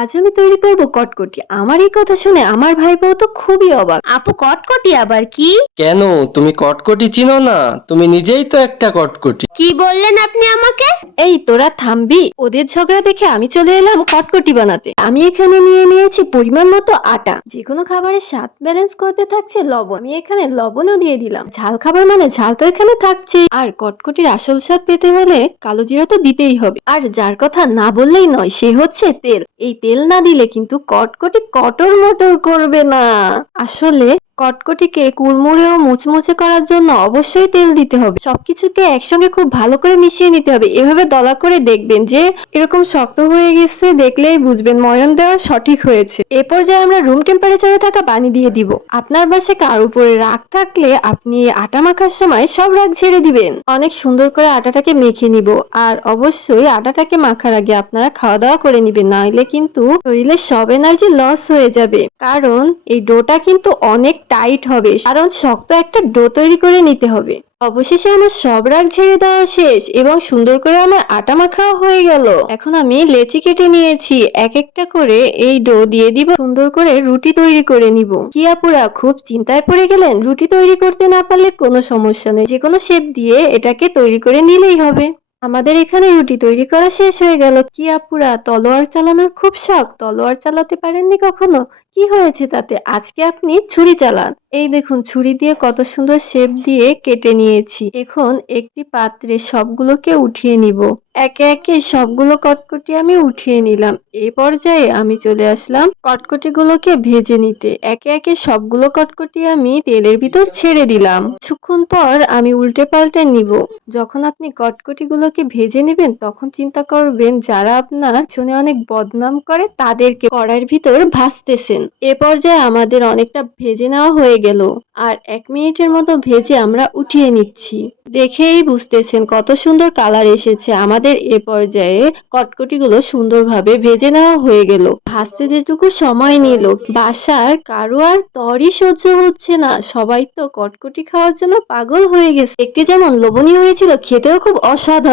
আজ আমি তৈরি করব কটকটি। আমার এই কথা শুনে আমার ভাইপো তো খুবই অবাক। আপু কটকটি আবার কি? কেন, তুমি কটকটি চিনো না? তুমি নিজেই তো একটা কটকটি। কি বললেন আপনি আমাকে? এই তোরা থামবি? ওদের ঝগড়া দেখে আমি চলে এলাম কটকটি বানাতে। আমি এখানে নিয়ে নিয়েছি পরিমাণ মতো আটা। যে কোনো খাবারের স্বাদ ব্যালেন্স করতে থাকছে লবণ। আমি এখানে লবণও দিয়ে দিলাম। ঝাল খাবার মানে ঝাল তো এখানে থাকছে। আর কটকটির আসল স্বাদ পেতে হলে কালো জিরা তো দিতেই হবে। আর যার কথা না বললেই নয় সে হচ্ছে তেল। এই তেল না দিলে কিন্তু কটকটি কটর মটর করবে না। আসলে কটকটিকে কুড়মুড়ে ও মুচমুচে করার জন্য অবশ্যই তেল দিতে হবে। সবকিছুকে একসঙ্গে খুব ভালো করে মিশিয়ে নিতে হবে। এভাবে দলা করে দেখবেন যে এরকম শক্ত হয়ে গেছে, দেখলেই বুঝবেন ময়ন দেওয়া সঠিক হয়েছে। এ পর্যায়ে আমরা রুম টেম্পারেচারে থাকা পানি দিয়ে দিব। আপনার বাসায় কার উপরে রাগ থাকলে আপনি আটা মাখার সময় সব রাগ ঝেড়ে দিবেন। অনেক সুন্দর করে আটাটাকে মেখে নিব। আর অবশ্যই আটাটাকে মাখার আগে আপনারা খাওয়া দাওয়া করে নিবেন, নাহলে কিন্তু শরীরের সব এনার্জি লস হয়ে যাবে। কারণ এই ডোটা কিন্তু অনেক টাইট হবে, কারণ শক্ত একটা ডো তৈরি করে নিতে হবে। অবশেষে আমার সব রাগ ঝেড়ে দেওয়া শেষ এবং সুন্দর করে আমার আটা মাখাও হয়ে গেল। এখন আমি লেচি কেটে নিয়েছি। এক একটা করে এই ডো দিয়ে দিব, সুন্দর করে রুটি তৈরি করে নিব। কি আপুরা খুব চিন্তায় পড়ে গেলেন? রুটি তৈরি করতে না পারলে কোনো সমস্যা নেই, যে কোনো শেপ দিয়ে এটাকে তৈরি করে নিলেই হবে। আমাদের এখানে রুটি তৈরি করা শেষ হয়ে গেল। কি আপুরা তলোয়ার চালানোর খুব শখ? তলোয়ার চালাতে পারেননি কখনো? কি হয়েছে তাতে? আজকে আপনি ছুরি চালান। এই দেখুন ছুরি দিয়ে কত সুন্দর শেপ দিয়ে কেটে নিয়েছি। এখন একটি পাত্রে সবগুলোকে উঠিয়ে নিব। একে একে সবগুলো কটকটি আমি উঠিয়ে নিলাম। এই পর্যায়ে আমি চলে আসলাম কটকটিগুলোকে ভেজে নিতে। একে একে সবগুলো কটকটি আমি তেলের ভিতর ছেড়ে দিলাম। কিছুক্ষণ পর আমি উল্টে পাল্টে নিব। যখন আপনি কটকটিগুলোকে ভেজে নেবেন তখন চিন্তা করবেন যারা আপনার পিছনে অনেক বদনাম করে তাদেরকে কড়াইয়ের ভিতর ভাজতেছেন। এ পর্যায়ে আমাদের অনেকটা ভেজে নেওয়া হয়ে গেল। আর 1 মিনিটের মতো ভেজে আমরা উঠিয়ে নিচ্ছি। দেখেই বুঝতেছেন কত সুন্দর কালার এসেছে। আমাদের এ পর্যায়ে কটকটিগুলো সুন্দরভাবে ভেজে নেওয়া হয়ে গেল। ভাজতে যেটুকু সময় নিল বাসার কারো আর তরই সহ্য হচ্ছে না। সবাই তো কটকটি খাওয়ার জন্য পাগল হয়ে গেছে। দেখতে যেমন লোভনীয় হয়েছিল, খেতেও খুব অসাধারণ।